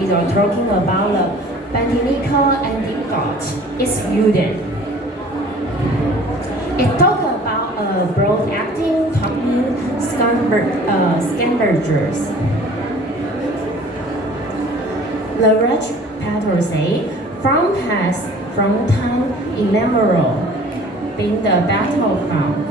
we are talking about the botanical antidote. It's muted. It talks about a broad-acting toxin scavengers. The red petal say, from time immemorial, been the battleground.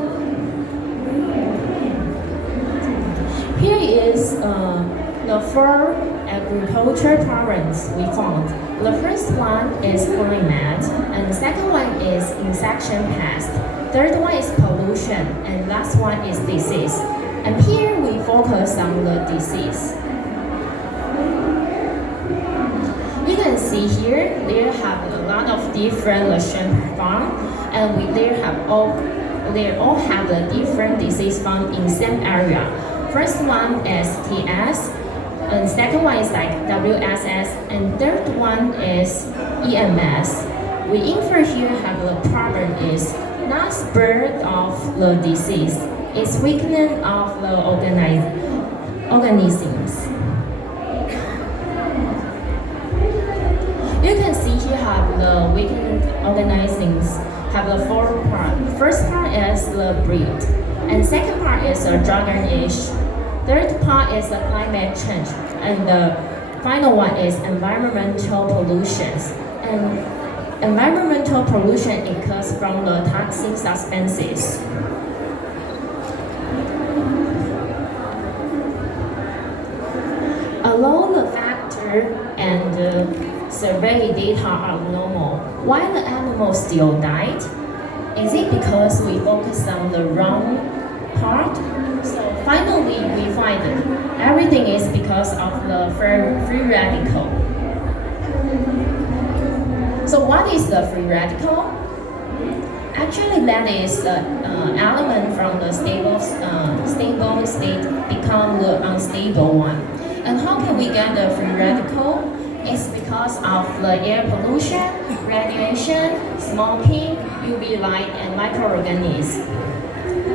Here is the four agriculture problems we found. The first one is climate, and the second one is infection pest. Third one is pollution, and last one is disease. And here we focus on the disease. You can see here, they have a lot of different lesion found, and they all have the different disease found in same area. First one is TS, and second one is like WSS, and third one is EMS. We infer here have the problem is not spread of the disease, it's weakening of the organisms. You can see here have the weakened organisms have the four parts. First part is the breed, and second part is the drug age. Third part is the climate change, and the final one is environmental pollutions. And environmental pollution occurs from the toxic substances. Although the factor and the survey data are normal, why the animals still died? Is it because we focus on the wrong part? So finally, we find that everything is because of the free radical. So what is the free radical? Actually, that is the element from the stable state become the unstable one. And how can we get the free radical? It's because of the air pollution, radiation, smoking, UV light, and microorganisms.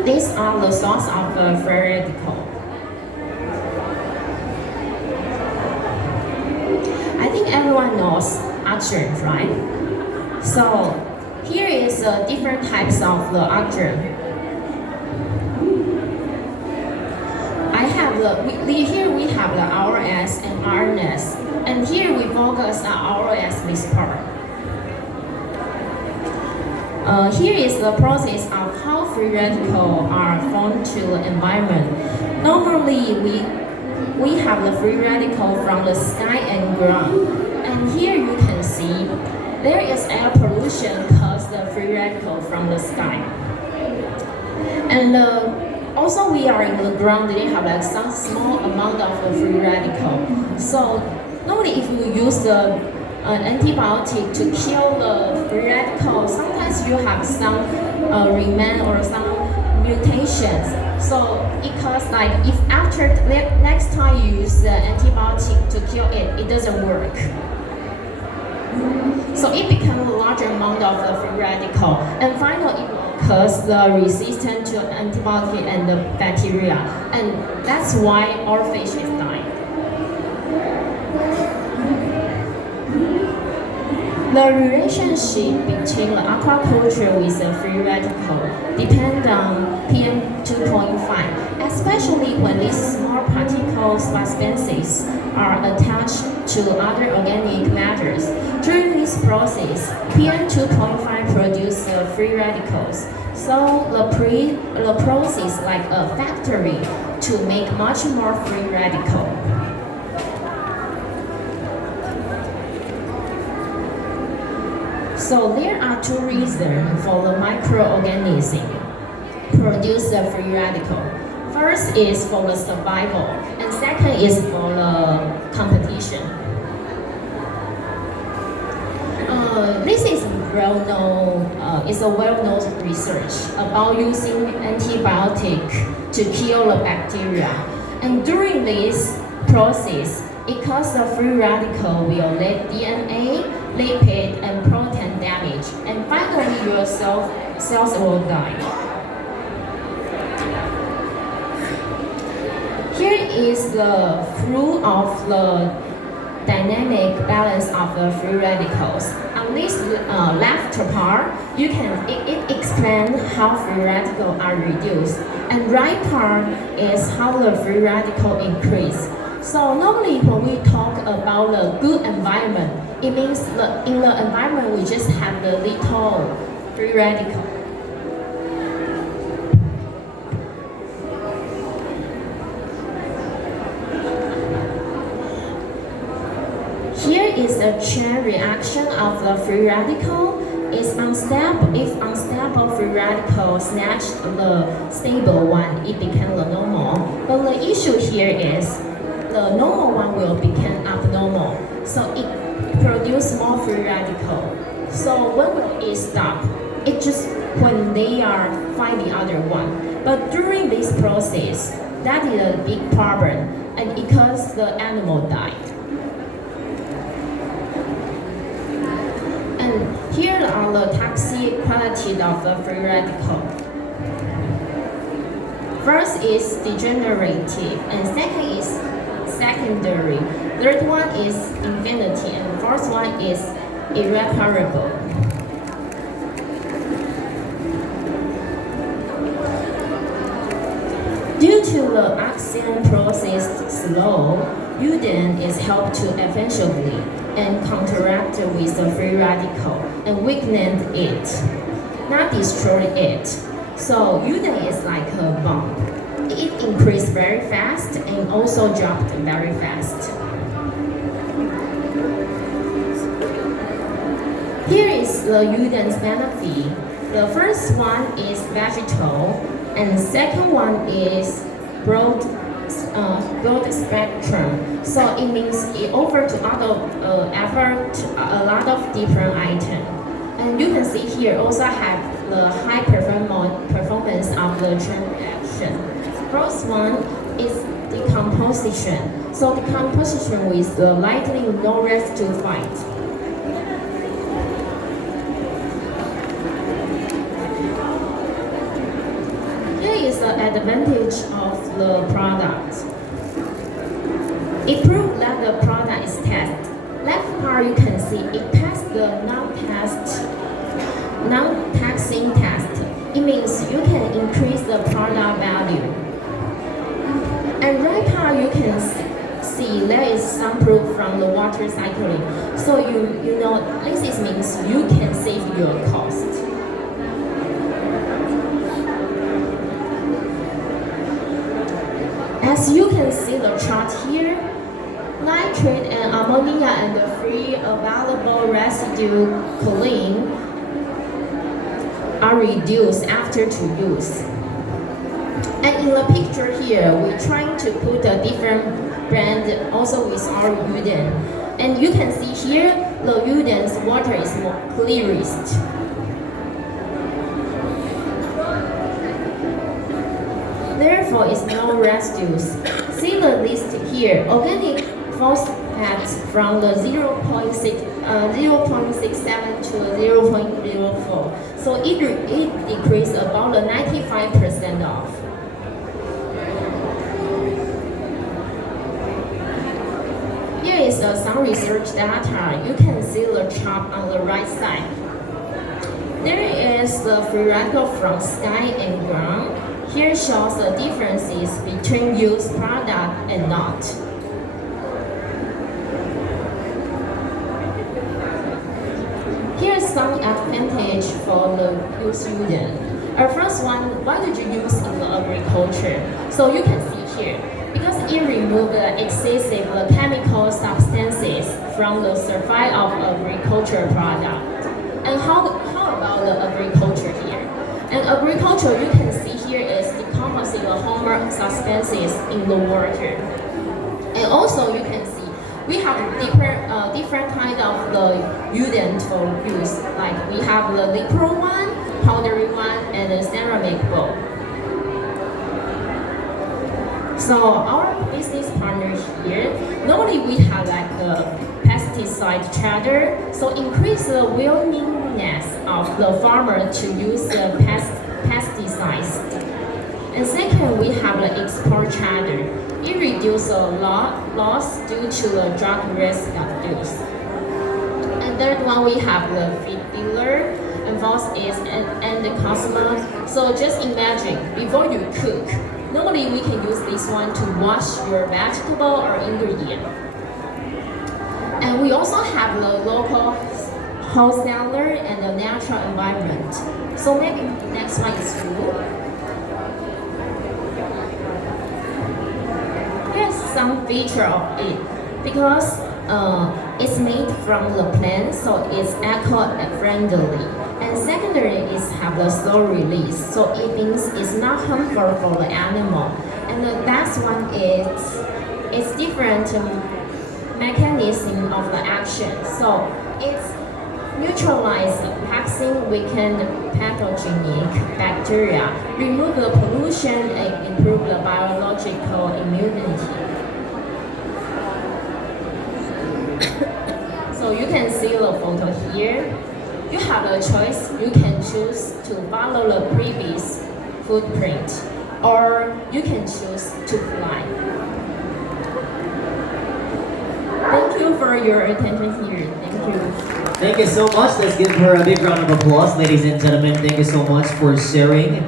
These are the source of the free radical. I think everyone knows oxygen, right? So here is different types of the oxygen. Here we have the RS and RNS, and here we focus on RS this part. Here is the process of how free radicals are formed to the environment. Normally, we have the free radical from the sky and ground, and here you can see there is air pollution cause the free radical from the sky. And also we are in the ground, they have like some small amount of the free radical. So normally if you use the antibiotic to kill the free radical, sometimes you have some remain or some mutations. So it causes like if after next time you use the antibiotic to kill it, it doesn't work. So it becomes a larger amount of the free radical, and finally it will cause the resistance to antibiotic and the bacteria, and that's why our fish is dying. The relationship between the aquaculture with the free radical depends on PM 2.5, especially when these small particle substances are attached to other organic matters. During this process, PM 2.5 produces free radicals. So the process like a factory to make much more free radical. So there are two reasons for the microorganism produce the free radical. First is for the survival, and second is for the competition. This is well-known. It's a well-known research about using antibiotic to kill the bacteria, and during this process, it causes the free radical will let DNA, lipid, and protein damage, and finally your cells will die. Here is the fruit of the dynamic balance of the free radicals. On this left part, it explains how free radicals are reduced, and right part is how the free radical increase. So normally when we talk about the good environment, it means in the environment we just have the little free radical. Here is a chain reaction of the free radical. If unstable free radical snatch the stable one, it became the normal. But the issue here is the normal one will become abnormal. So it produces more free radical. So when will it stop? It just when they are find the other one. But during this process, that is a big problem, and because the animal died. And here are the toxic qualities of the free radical. First is degenerative, and second is secondary. Third one is infinity, and fourth one is irreparable. Due to the oxidation process slow, iodine is helped to efficiently and counteract with the free radical and weaken it, not destroy it. So iodine is like a bomb. It increased very fast and also dropped very fast. Here is the iodine's benefit. The first one is vegetal, and second one is broad spectrum. So it means it offers to a lot of different items. And you can see here also have the high performance of the transaction. First one is decomposition. So decomposition with the lightly no residue fight. Here is the advantage of the product. It proves that the product is tested. Left part you can see it passed the non-taxing test. It means you can increase the product value. And right part you can see there is some proof from the water cycling. So you know this means you can save your cost. As you can see the chart here, nitrate and ammonia and the free available residue choline are reduced after to use. And in the picture here, we're trying to put a different brand also with our iodine. And you can see here, the iodine's water is more clearest. Therefore, it's no residues. See the list here. Organic phosphates from the 0.67 to 0.04. So it decreased about 95% off. Here is some research data. You can see the chart on the right side. There is the free radical from sky and ground. Here shows the differences between used product and not. Here's some advantage for the used iodine. First one, why did you use in the agriculture? So you can see here, because it removes the excessive chemical substances from the surface of agriculture product. And how about the agriculture here? And agriculture, you can see here is decomposing the hormone substances in the water. And also you can see we have different kind of the iodine for use. Like we have the liquid one, powdery one, and the ceramic bowl. So our business partners here, normally we have like the pesticide trader, so increase the willingness of the farmer to use the pesticides. And second, we have the export trader. It reduces a loss due to the drug risk abuse. And third one, we have the feed dealer, and fourth is and the customer. So just imagine, before you cook, normally we can use this one to wash your vegetable or ingredient. And we also have the local wholesaler and the natural environment. So maybe next one is food. Here's some feature of it. Because it's made from the plant, so it's eco-friendly. And secondary is have the slow release, so it means it's not harmful for the animal. And the last one is it's different mechanism of the action. So it's neutralize vaccine weakened pathogenic bacteria, remove the pollution, and improve the biological immunity. So you can see the photo here. You have a choice. You can choose to follow the previous footprint, or you can choose to fly. Thank you for your attention here. Thank you. Thank you so much. Let's give her a big round of applause, ladies and gentlemen. Thank you so much for sharing